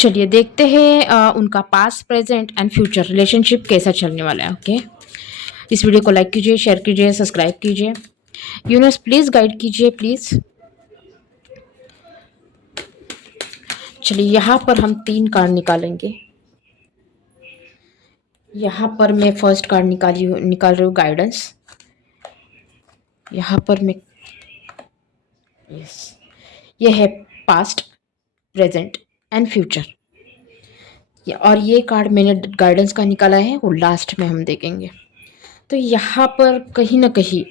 चलिए देखते हैं उनका past present and future relationship कैसा चलने वाला है। ओके, इस वीडियो को लाइक कीजिए, शेयर कीजिए, सब्सक्राइब कीजिए। यूनिवर्स प्लीज गाइड कीजिए प्लीज। चलिए यहाँ पर हम 3 कार्ड निकालेंगे। यहाँ पर मैं फर्स्ट कार्ड निकाल रही हूँ गाइडेंस। यहाँ पर मैं यस, ये है पास्ट प्रेजेंट एंड फ्यूचर। और ये कार्ड मैंने गाइडेंस का निकाला है, वो लास्ट में हम देखेंगे। तो यहाँ पर कहीं ना कहीं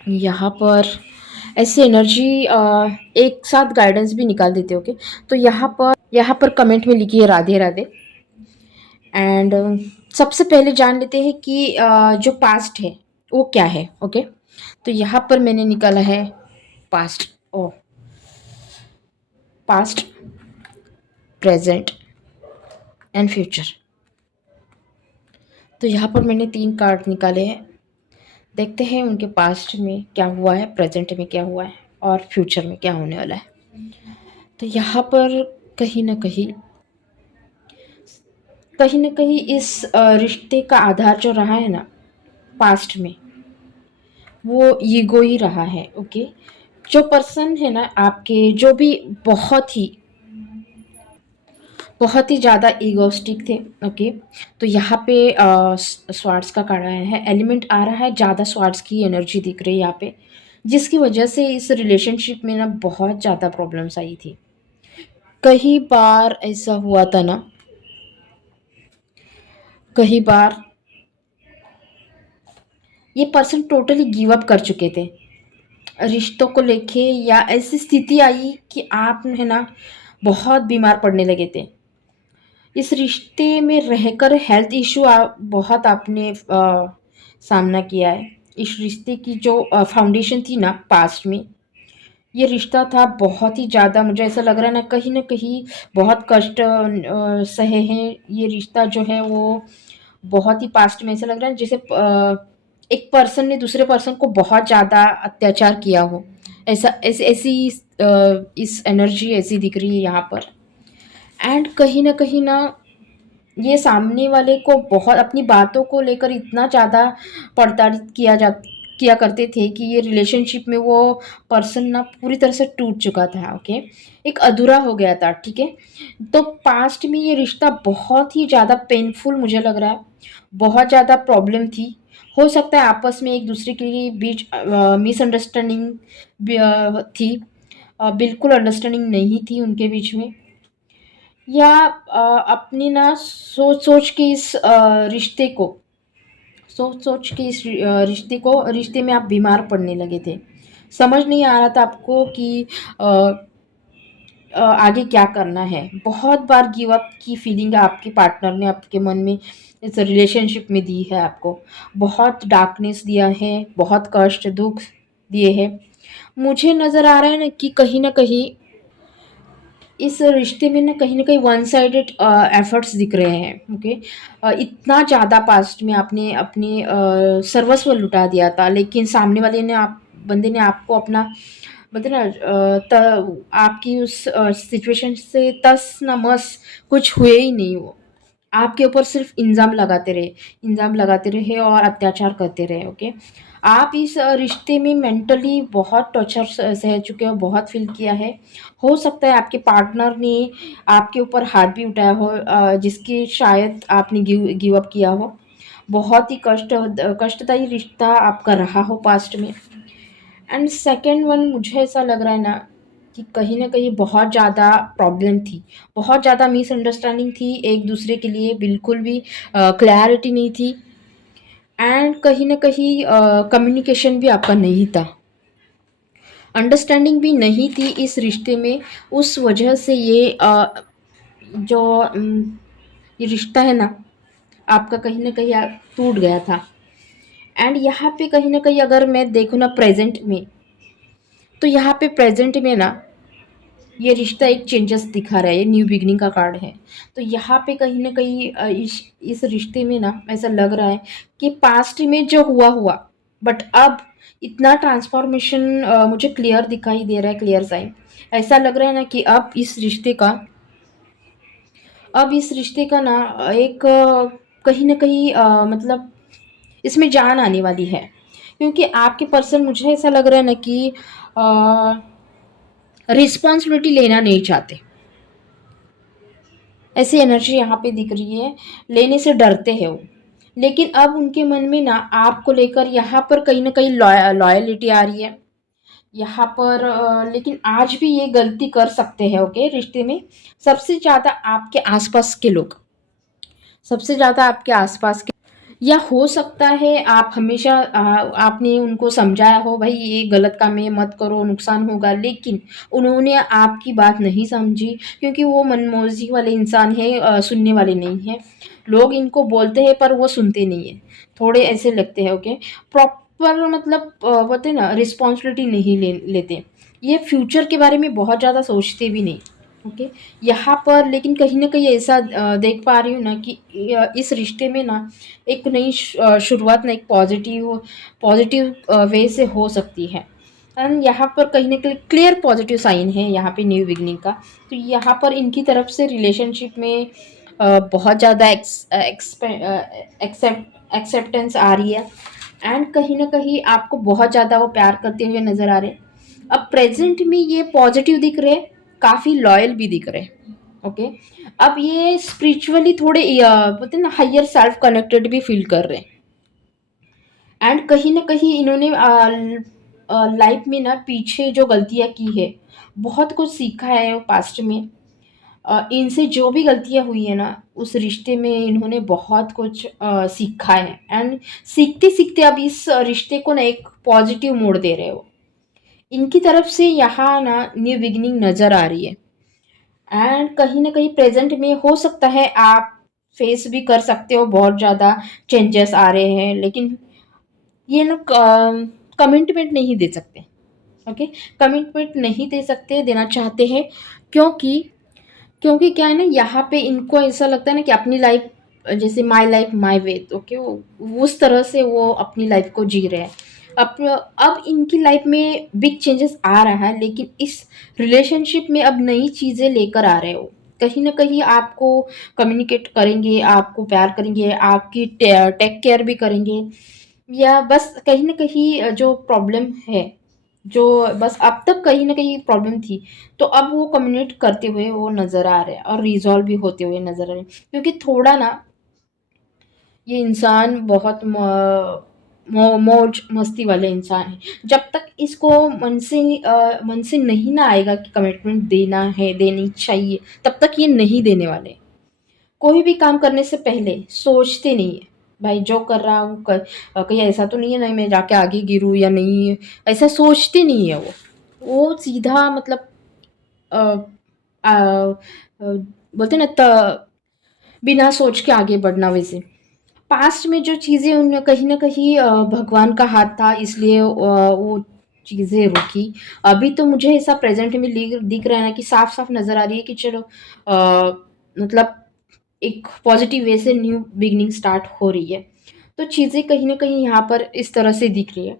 यहाँ पर ऐसी एनर्जी एक साथ गाइडेंस भी निकाल देते। ओके, तो यहाँ पर कमेंट में लिखिए राधे राधे। एंड सबसे पहले जान लेते हैं कि जो पास्ट है वो क्या है। ओके, तो यहाँ पर मैंने निकाला है past past present and future. तो यहाँ पर मैंने 3 कार्ड निकाले हैं। देखते हैं उनके पास्ट में क्या हुआ है, प्रेजेंट में क्या हुआ है और फ्यूचर में क्या होने वाला है। तो यहाँ पर कहीं ना कहीं इस रिश्ते का आधार जो रहा है ना पास्ट में, वो ईगो ही रहा है। ओके, जो पर्सन है ना आपके, जो भी बहुत ही ज़्यादा ईगोस्टिक थे। ओके, तो यहाँ पे स्वार्ड्स का कार्ड आया है, एलिमेंट आ रहा है, ज़्यादा स्वार्ड्स की एनर्जी दिख रही है यहाँ पे, जिसकी वजह से इस रिलेशनशिप में ना बहुत ज़्यादा प्रॉब्लम्स आई थी। कई बार ऐसा हुआ था ना, कई बार ये पर्सन टोटली गिव अप कर चुके थे रिश्तों को लेके, या ऐसी स्थिति आई कि आप है ना बहुत बीमार पड़ने लगे थे। इस रिश्ते में रहकर हेल्थ इशू बहुत आपने सामना किया है। इस रिश्ते की जो फाउंडेशन थी ना पास्ट में, ये रिश्ता था बहुत ही ज़्यादा, मुझे ऐसा लग रहा है ना कहीं बहुत कष्ट सहे हैं। ये रिश्ता जो है वो बहुत ही पास्ट में ऐसा लग रहा है जैसे एक पर्सन ने दूसरे पर्सन को बहुत ज़्यादा अत्याचार किया हो। ऐसा ऐसी इस एनर्जी ऐसी दिख रही है यहाँ पर। एंड कहीं ना ये सामने वाले को बहुत अपनी बातों को लेकर इतना ज़्यादा प्रताड़ित किया करते थे कि ये रिलेशनशिप में वो पर्सन ना पूरी तरह से टूट चुका था। ओके, एक अधूरा हो गया था। ठीक है, तो पास्ट में ये रिश्ता बहुत ही ज़्यादा पेनफुल मुझे लग रहा है, बहुत ज़्यादा प्रॉब्लम थी। हो सकता है आपस में एक दूसरे के लिए बीच मिसअंडरस्टैंडिंग थी, बिल्कुल अंडरस्टैंडिंग नहीं थी उनके बीच में, या अपनी ना सोच के इस रिश्ते में आप बीमार पड़ने लगे थे। समझ नहीं आ रहा था आपको कि आगे क्या करना है। बहुत बार गिव अप की फीलिंग आपके पार्टनर ने आपके मन में इस रिलेशनशिप में दी है आपको, बहुत डार्कनेस दिया है, बहुत कष्ट दुख दिए हैं। मुझे नज़र आ रहा है ना कहीं इस रिश्ते में ना कहीं वन साइडेड एफर्ट्स दिख रहे हैं। ओके, इतना ज़्यादा पास्ट में आपने अपने सर्वस्व लुटा दिया था, लेकिन सामने वाले ने आप बंदे ने आपको अपना बोलते ना आपकी उस सिचुएशन से तस न मस कुछ हुए ही नहीं। वो आपके ऊपर सिर्फ इल्ज़ाम लगाते रहे और अत्याचार करते रहे। ओके, आप इस रिश्ते में मेंटली बहुत टॉर्चर सह चुके हो, बहुत फील किया है। हो सकता है आपके पार्टनर ने आपके ऊपर हाथ भी उठाया हो, जिसके शायद आपने गिव अप किया हो। बहुत ही कष्टदायी रिश्ता आपका रहा हो पास्ट में। एंड सेकेंड वन, मुझे ऐसा लग रहा है कि कहीं न कहीं बहुत ज़्यादा प्रॉब्लम थी, बहुत ज़्यादा मिसअंडरस्टैंडिंग थी, एक दूसरे के लिए बिल्कुल भी क्लैरिटी नहीं थी। एंड कहीं न कहीं कम्युनिकेशन भी आपका नहीं था, अंडरस्टैंडिंग भी नहीं थी इस रिश्ते में। उस वजह से ये जो ये रिश्ता है ना आपका कहीं न कहीं टूट गया था। एंड यहाँ पे कहीं न कहीं अगर मैं देखूँ ना प्रेज़ेंट में, तो यहाँ पे प्रेज़ेंट में ना ये रिश्ता एक चेंजेस दिखा रहा है, ये न्यू बिगिनिंग का कार्ड है। तो यहाँ पे कहीं न कहीं इस रिश्ते में ना ऐसा लग रहा है कि पास्ट में जो हुआ, बट अब इतना ट्रांसफॉर्मेशन मुझे क्लियर दिखाई दे रहा है, क्लियर साइन। ऐसा लग रहा है ना कि अब इस रिश्ते का अब इस रिश्ते का ना एक कहीं न कहीं मतलब इसमें जान आने वाली है। क्योंकि आपके पर्सन मुझे ऐसा लग रहा है ना कि अ, रिस्पॉन्सिबिलिटी लेना नहीं चाहते। ऐसी एनर्जी यहाँ पे दिख रही है, लेने से डरते हैं वो। लेकिन अब उनके मन में ना आपको लेकर यहाँ पर कहीं न कहीं लॉयल्टी आ रही है। यहाँ पर लेकिन आज भी ये गलती कर सकते हैं, ओके, रिश्ते में। सबसे ज़्यादा आपके आस-पास के लोग, सबसे ज़्यादा आपके आस-पास के, या हो सकता है आप हमेशा आपने उनको समझाया हो भाई ये गलत काम है, ये मत करो, नुकसान होगा, लेकिन उन्होंने आपकी बात नहीं समझी। क्योंकि वो मनमौजी वाले इंसान है, सुनने वाले नहीं है। लोग इनको बोलते हैं पर वो सुनते नहीं है, थोड़े ऐसे लगते हैं, ओके। प्रॉपर मतलब बोलते हैं ना, रिस्पॉन्सिबिलिटी नहीं लेते। ये फ्यूचर के बारे में बहुत ज़्यादा सोचते भी नहीं, ओके। यहाँ पर लेकिन कहीं न कहीं ऐसा देख पा रही हूँ ना कि इस रिश्ते में ना एक नई शुरुआत ना एक पॉजिटिव पॉजिटिव वे से हो सकती है। एंड यहाँ पर कहीं न कहीं क्लियर पॉजिटिव साइन है यहाँ पे न्यू बिगिनिंग का। तो यहाँ पर इनकी तरफ से रिलेशनशिप में बहुत ज़्यादा एक्सेप्टेंस आ रही है। एंड कहीं न कहीं आपको बहुत ज़्यादा वो प्यार करते हुए नज़र आ रहे हैं। अब प्रेज़ेंट में ये पॉजिटिव दिख रहे हैं, काफ़ी लॉयल भी दिख रहे हैं, ओके। अब ये स्पिरिचुअली थोड़े बोलते हैं ना, हायर सेल्फ कनेक्टेड भी फील कर रहे हैं। एंड कहीं न कहीं इन्होंने लाइफ में ना पीछे जो गलतियाँ की है, बहुत कुछ सीखा है पास्ट में। इनसे जो भी गलतियाँ हुई है ना, उस रिश्ते में इन्होंने बहुत कुछ सीखा है। एंड सीखते-सीखते अब इस रिश्ते को ना एक पॉजिटिव मोड़ दे रहे हो। इनकी तरफ से यहाँ ना न्यू बिगिनिंग नज़र आ रही है। एंड कहीं न कहीं प्रेज़ेंट में हो सकता है आप फेस भी कर सकते हो, बहुत ज़्यादा चेंजेस आ रहे हैं, लेकिन ये ना कमिटमेंट नहीं दे सकते, ओके। कमिटमेंट नहीं दे सकते, देना चाहते हैं। क्योंकि क्योंकि क्या है ना, यहाँ पे इनको ऐसा लगता है ना कि अपनी लाइफ, जैसे my life my way, okay, वो उस तरह से वो अपनी लाइफ को जी रहे हैं। अब इनकी लाइफ में बिग चेंजेस आ रहा है, लेकिन इस रिलेशनशिप में अब नई चीज़ें लेकर आ रहे हो। कहीं न कहीं आपको कम्युनिकेट करेंगे, आपको प्यार करेंगे, आपकी टेक केयर भी करेंगे। या बस कहीं न कहीं जो प्रॉब्लम है, जो बस अब तक कहीं न कहीं प्रॉब्लम थी, तो अब वो कम्युनिकेट करते हुए वो नज़र आ रहे हैं और रिज़ॉल्व भी होते हुए नज़र आ रहे हैं। क्योंकि थोड़ा ना ये इंसान बहुत मौज मस्ती वाले इंसान है। जब तक इसको मन से नहीं ना आएगा कि कमिटमेंट देना है, देनी चाहिए, तब तक ये नहीं देने वाले। कोई भी काम करने से पहले सोचते नहीं है, भाई जो कर रहा हूँ कहीं ऐसा तो नहीं है ना मैं जाके आगे गिरूँ या नहीं, ऐसा सोचते नहीं है वो। वो सीधा मतलब अ अ बोलते हैं ना बिना सोच के आगे बढ़ना वैसे। पास्ट में जो चीज़ें उनमें कहीं न कहीं भगवान का हाथ था, इसलिए वो चीज़ें रुकी। अभी तो मुझे ऐसा प्रेज़ेंट में दिख रहा है ना कि साफ-साफ नज़र आ रही है कि चलो मतलब एक पॉज़िटिव वे से न्यू बिगिनिंग स्टार्ट हो रही है। तो चीज़ें कहीं न कहीं यहाँ पर इस तरह से दिख रही है।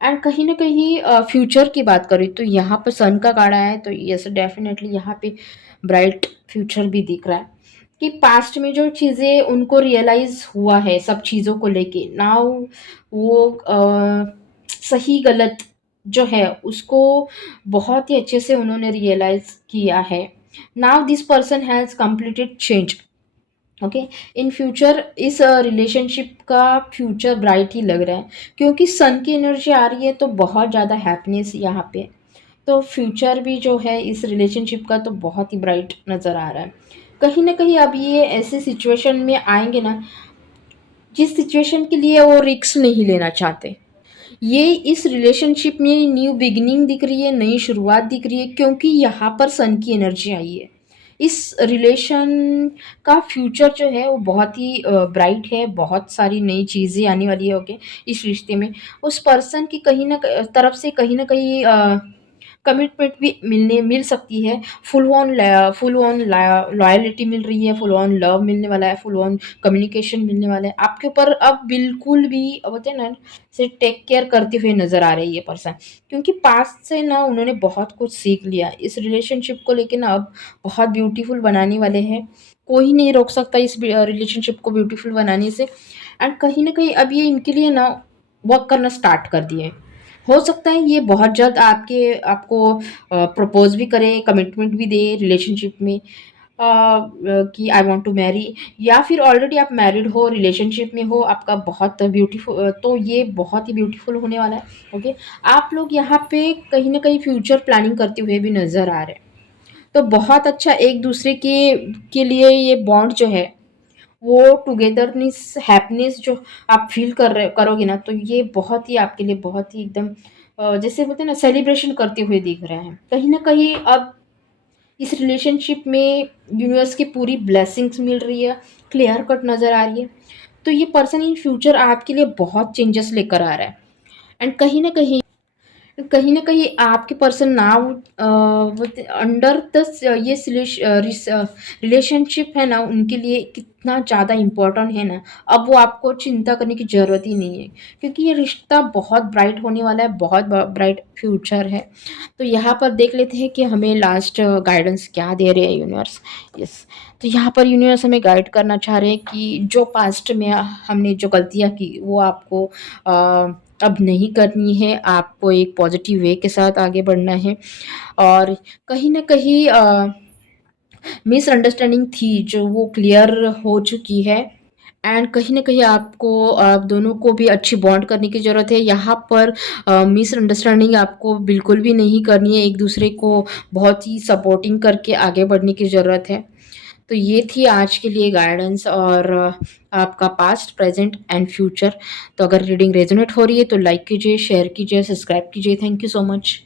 एंड कहीं न कहीं फ्यूचर की बात करें तो यहाँ पर सन का गाड़ा है, तो येस डेफ़िनेटली यहाँ पे ब्राइट फ्यूचर भी दिख रहा है। कि पास्ट में जो चीज़ें उनको रियलाइज़ हुआ है सब चीज़ों को लेके, नाउ वो सही गलत जो है उसको बहुत ही अच्छे से उन्होंने रियलाइज़ किया है। Now this person has completed change, okay. In future इस रिलेशनशिप का फ्यूचर ब्राइट ही लग रहा है। क्योंकि सन की एनर्जी आ रही है तो बहुत ज़्यादा हैप्पीनेस यहाँ पे। तो फ्यूचर भी जो है इस रिलेशनशिप का तो बहुत ही ब्राइट नज़र आ रहा है। कहीं न कहीं अब ये ऐसे सिचुएशन में आएँगे ना, जिस सिचुएशन के लिए वो रिस्क नहीं लेना चाहते। ये इस रिलेशनशिप में न्यू बिगिनिंग दिख रही है, नई शुरुआत दिख रही है, क्योंकि यहाँ पर सन की एनर्जी आई है। इस रिलेशन का फ्यूचर जो है वो बहुत ही ब्राइट है, बहुत सारी नई चीज़ें आने वाली है, ओके, इस रिश्ते में। उस पर्सन की कहीं न तरफ से कहीं न कहीं कमिटमेंट भी मिल सकती है, फुल ऑन लॉयल्टी मिल रही है, फुल ऑन लव मिलने वाला है, फुल ऑन कम्युनिकेशन मिलने वाला है। आपके ऊपर अब बिल्कुल भी बोलते हैं ना, से टेक केयर करते हुए नज़र आ रहे हैं ये पर्सन, क्योंकि पास्ट से ना उन्होंने बहुत कुछ सीख लिया। इस रिलेशनशिप को लेके ना अब बहुत ब्यूटीफुल बनाने वाले हैं। कोई नहीं रोक सकता इस रिलेशनशिप को ब्यूटीफुल बनाने से। एंड कहीं न कहीं अब ये इनके लिए ना वर्क करना स्टार्ट कर दिए। हो सकता है ये बहुत जल्द आपको प्रपोज़ भी करे, कमिटमेंट भी दे रिलेशनशिप में, कि आई वांट टू मैरी, या फिर ऑलरेडी आप मैरिड हो, रिलेशनशिप में हो, आपका बहुत तो ये बहुत ही ब्यूटीफुल होने वाला है। ओके, आप लोग यहाँ पे कहीं न कहीं फ्यूचर प्लानिंग करते हुए भी नज़र आ रहे हैं। तो बहुत अच्छा एक दूसरे के लिए ये बॉन्ड जो है, वो टुगेदरनेस, हैप्पीनेस जो आप फ़ील करोगे ना, तो ये बहुत ही आपके लिए बहुत ही एकदम जैसे बोलते हैं ना, सेलिब्रेशन करते हुए दिख रहे हैं। कहीं न कहीं अब इस रिलेशनशिप में यूनिवर्स की पूरी ब्लेसिंग्स मिल रही है, क्लियर कट नज़र आ रही है। तो ये पर्सन इन फ्यूचर आपके लिए बहुत चेंजेस लेकर आ रहा है। एंड कहीं न कहीं आपके पर्सन नाउ अंडर ये रिलेशनशिप है ना, उनके लिए कितना ज़्यादा इम्पोर्टेंट है ना, अब वो आपको चिंता करने की ज़रूरत ही नहीं है, क्योंकि ये रिश्ता बहुत ब्राइट होने वाला है, बहुत ब्राइट फ्यूचर है। तो यहाँ पर देख लेते हैं कि हमें लास्ट गाइडेंस क्या दे रहे हैं यूनिवर्स। यस, तो यहाँ पर यूनिवर्स हमें गाइड करना चाह रहे हैं कि जो पास्ट में हमने जो गलतियाँ की, वो आपको अब नहीं करनी है, आपको एक पॉजिटिव वे के साथ आगे बढ़ना है। और कहीं न कहीं मिसअंडरस्टैंडिंग थी जो वो क्लियर हो चुकी है। एंड कहीं न कहीं आपको आप दोनों को भी अच्छी बॉन्ड करने की ज़रूरत है। यहाँ पर मिसअंडरस्टैंडिंग आपको बिल्कुल भी नहीं करनी है, एक-दूसरे को बहुत ही सपोर्टिंग करके आगे बढ़ने की ज़रूरत है। तो ये थी आज के लिए गाइडेंस, और आपका पास्ट, प्रेज़ेंट एंड फ्यूचर। तो अगर रीडिंग रेज़ोनेट हो रही है तो लाइक कीजिए, शेयर कीजिए, सब्सक्राइब कीजिए। Thank you so much.